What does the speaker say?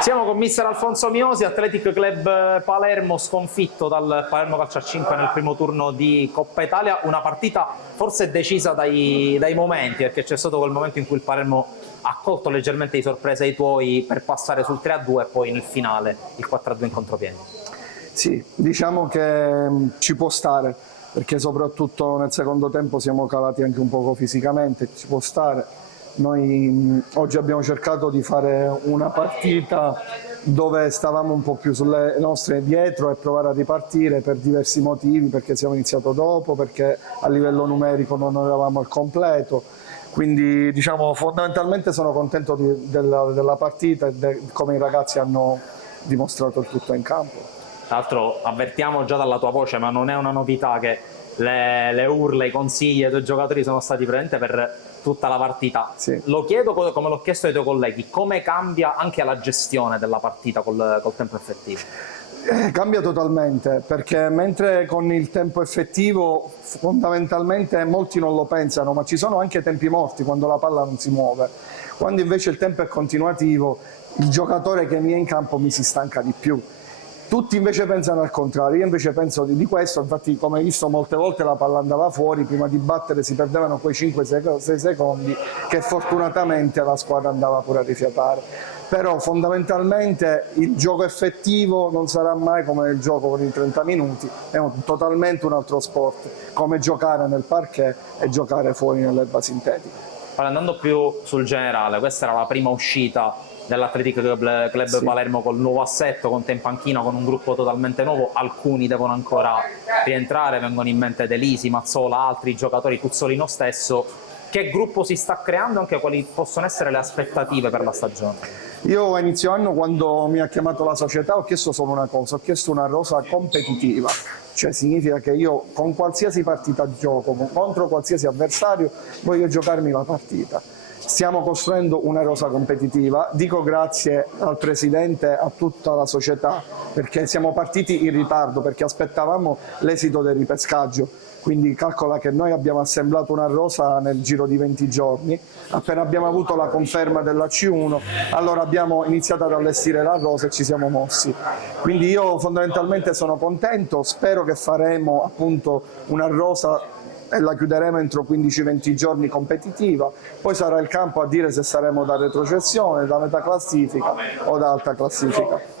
Siamo con mister Alfonso Miosi, Athletic Club Palermo sconfitto dal Palermo Calcio a 5 nel primo turno di Coppa Italia, una partita forse decisa dai momenti, perché c'è stato quel momento in cui il Palermo ha colto leggermente di sorpresa i tuoi per passare sul 3-2 e poi nel finale il 4-2 in contropiede. Sì, diciamo che ci può stare, perché soprattutto nel secondo tempo siamo calati anche un poco fisicamente, ci può stare. Noi oggi abbiamo cercato di fare una partita dove stavamo un po' più sulle nostre dietro e provare a ripartire per diversi motivi, perché siamo iniziato dopo, perché a livello numerico non eravamo al completo. Quindi diciamo, fondamentalmente sono contento della partita e di come i ragazzi hanno dimostrato il tutto in campo. Tra l'altro avvertiamo già dalla tua voce, ma non è una novità, che le urla, i consigli ai tuoi giocatori sono stati presenti per tutta la partita. Sì. Lo chiedo come l'ho chiesto ai tuoi colleghi, come cambia anche la gestione della partita col tempo effettivo? Cambia totalmente, perché mentre con il tempo effettivo fondamentalmente molti non lo pensano, ma ci sono anche tempi morti quando la palla non si muove. Quando invece il tempo è continuativo, il giocatore che mi è in campo mi si stanca di più. Tutti invece pensano al contrario, io invece penso di questo, infatti come hai visto molte volte la palla andava fuori, prima di battere si perdevano quei 5-6 secondi che fortunatamente la squadra andava pure a rifiatare. Però fondamentalmente il gioco effettivo non sarà mai come il gioco con i 30 minuti, è totalmente un altro sport, come giocare nel parquet e giocare fuori nell'erba sintetica. Andando più sul generale, questa era la prima uscita dell'Athletic Club Sì. Palermo col nuovo assetto, con te in panchina, con un gruppo totalmente nuovo, alcuni devono ancora rientrare, vengono in mente Delisi, Mazzola, altri giocatori, Puzzolino stesso. Che gruppo si sta creando e anche quali possono essere le aspettative per la stagione? Io a inizio anno, quando mi ha chiamato la società, ho chiesto solo una cosa, ho chiesto una rosa competitiva, cioè significa che io con qualsiasi partita gioco, contro qualsiasi avversario, voglio giocarmi la partita. Stiamo costruendo una rosa competitiva, dico grazie al Presidente e a tutta la società, perché siamo partiti in ritardo, perché aspettavamo l'esito del ripescaggio. Quindi calcola che noi abbiamo assemblato una rosa nel giro di 20 giorni, appena abbiamo avuto la conferma della C1, allora abbiamo iniziato ad allestire la rosa e ci siamo mossi. Quindi io fondamentalmente sono contento, spero che faremo appunto una rosa e la chiuderemo entro 15-20 giorni competitiva, poi sarà il campo a dire se saremo da retrocessione, da metà classifica o da alta classifica.